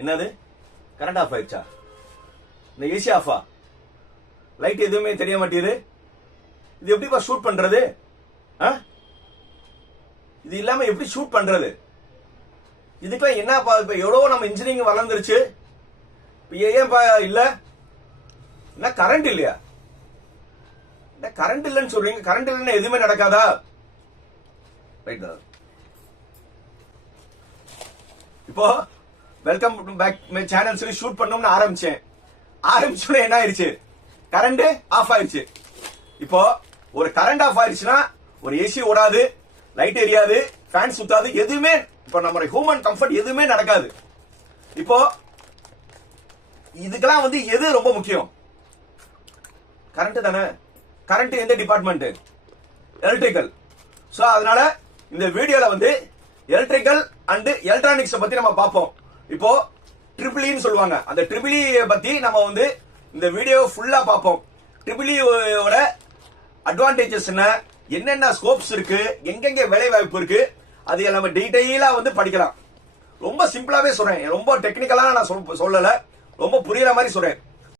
என்னது current off ஆயிடுச்சா? இந்த ஏசி ஆஃபா? லைட் எதுவுமே தெரிய மாட்டேங்குது. இது எப்படிப்பா ஷூட் பண்றது? இது இல்லாம எப்படி ஷூட் பண்றது? இதுக்கெல்லாம் என்னப்பா இப்ப எவ்வளவோ நம்ம இன்ஜினியரிங் வளர்ந்துருச்சு. ஏன்பா இல்ல? என்ன கரண்ட் இல்லையா? கரண்ட் இல்லன்னு சொல்றீங்க. கரண்ட் இல்லைன்னா எதுவுமே நடக்காதா? ரைட். இப்போ வெல்கம் பேக் மை சேனல் சொல்லி ஷூட் பண்ணணும்னு ஆரம்பிச்சோட என்ன ஆயிடுச்சு? கரண்ட் ஆஃப் ஆயிடுச்சு. இப்போ ஒரு கரண்ட் ஆஃப் ஆயிடுச்சுன்னா ஒரு ஏசி ஓடாது, லைட் எரியாது, ஃபேன் சுத்தாது, எதுவுமே இப்போ நம்ம ஹியூமன் கம்ஃபர்ட் எதுவுமே நடக்காது. இப்போ இதுக்கெல்லாம் எது ரொம்ப முக்கியம்? கரண்ட் தானே. கரண்ட் எந்த டிபார்ட்மெண்ட்? எலக்ட்ரிக்கல். சோ அதனால இந்த வீடியோல எலக்ட்ரிக்கல் அண்ட் எலக்ட்ரானிக்ஸ் பத்தி நம்ம பார்ப்போம். இப்போ ட்ரிபிள் இன்னு சொல்லுவாங்க. அந்த ட்ரிபிள் பத்தி நம்ம இந்த வீடியோ ஃபுல்லா பார்ப்போம். ட்ரிபிள் ஓட அட்வான்டேஜஸ் என்னென்ன ஸ்கோப்ஸ் இருக்கு, எங்கெங்க வேலை வாய்ப்பு இருக்கு, அது நம்ம டீடைலா படிக்கலாம். ரொம்ப சிம்பிளாவே சொல்றேன், ரொம்ப டெக்னிக்கலா நான் சொல்லல, ரொம்ப புரியுற மாதிரி சொல்றேன்.